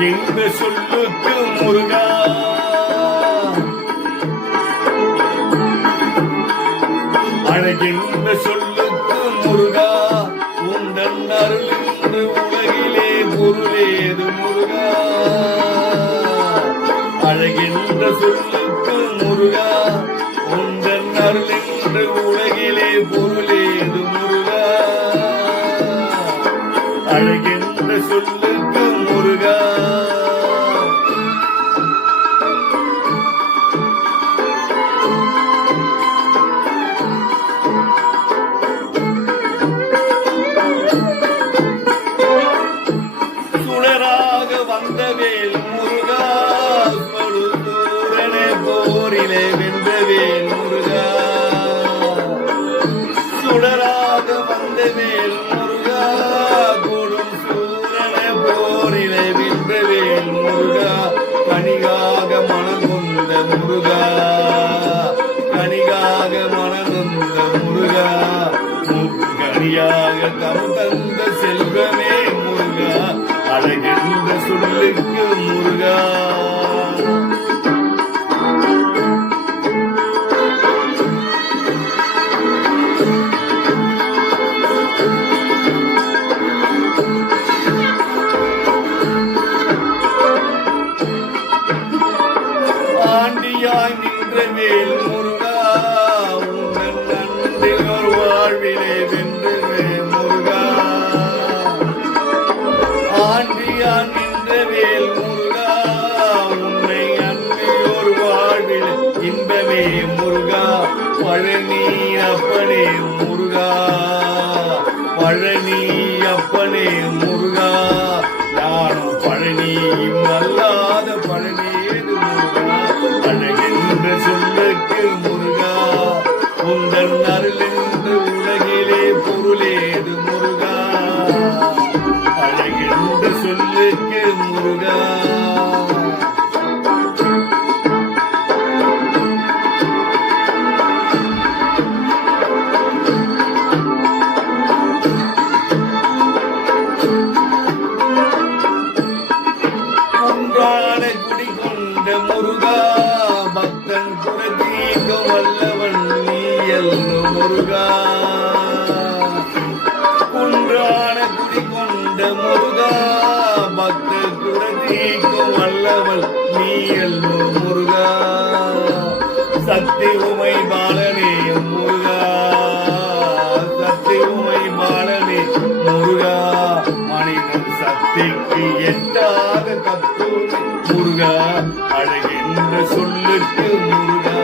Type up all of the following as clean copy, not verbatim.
அழகின்ற சொல்லுக்கு முருகா அழகின்ற சொல்லுக்கு முருகா உந்தன் அருளின்று உலகிலே பொருளேது முருகா அழகின்ற சொல்லுக்கு முருகா உந்தன் அருளின்று உலகிலே பொருளேது முருகா அழகின்ற சொல்லுக்கு முருகா சுடராக வந்தவேல் முருகா சூரனே போரிலே வென்றவேல் முருகா சுடராக வந்தவேல் முருகா கொடும் சூரனே போரிலே வென்றவேல் முருகா கனிகாக மனமுந்த முருகா கனிகாக மனமுந்த முருகா கனியாக தம் தந்த செல்வமே முருகா அழகின்ற சொல்லுக்கு முருகா ஆண்டியாய் நின்ற வேல் முருகா உங்கள் நன்றியோர் வாழ்விலே வென்று முருகா ஆண்டியாய் நின்ற வேல் முருகா உன்னை அன்பியோர் வாழ்விலே இன்பமே முருகா பழனி அப்பனே முருகா பழனி அப்பனே முருகா நானும் பழனி அல்லாத பழனியேது முருகா அழகின்ற சொல்லுக்கு முருகா உந்தன் அருளென்று உலகிலே பொருளேது முருகா அழகின்ற சொல்லுக்கு முருகா குடிகொண்ட முருகா பக்தன் குலதீக வல்லவன் நீயல் முருகா குன்றான குடிகொண்ட முருகா பக்தன் குலதீக வல்லவன் நீயல் முருகா சக்தி உமை பாலனே முருகா சக்தி உமை பாலனே முருகா மனிதன் சக்திக்கு எட்டாத கத்தூர் முருகா அழகின்ற சொல்லுக்கு முருகா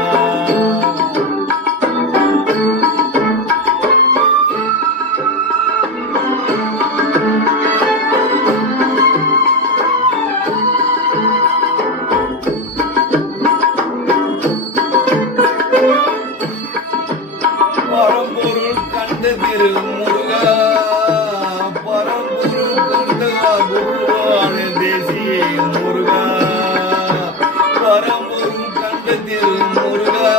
பரம்பொருள் கண்ட திரு முருகா பரம்பொருள் கண்ட குருவான தேசிய முருகா பரம்பொருள் கண்ட திரு முருகா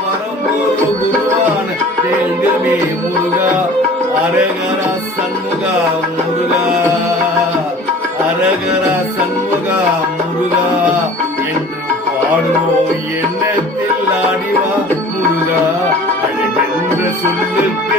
பரம்பொருள் குருவான தேங்கமே முருகா அரகரா சண்முகா முருகா அரகரா சண்முகா முருகா என்று பாடுவோம் எண்ணத்தில் ஆடிவா முருகா அழகென்ற சொல்லுக்கு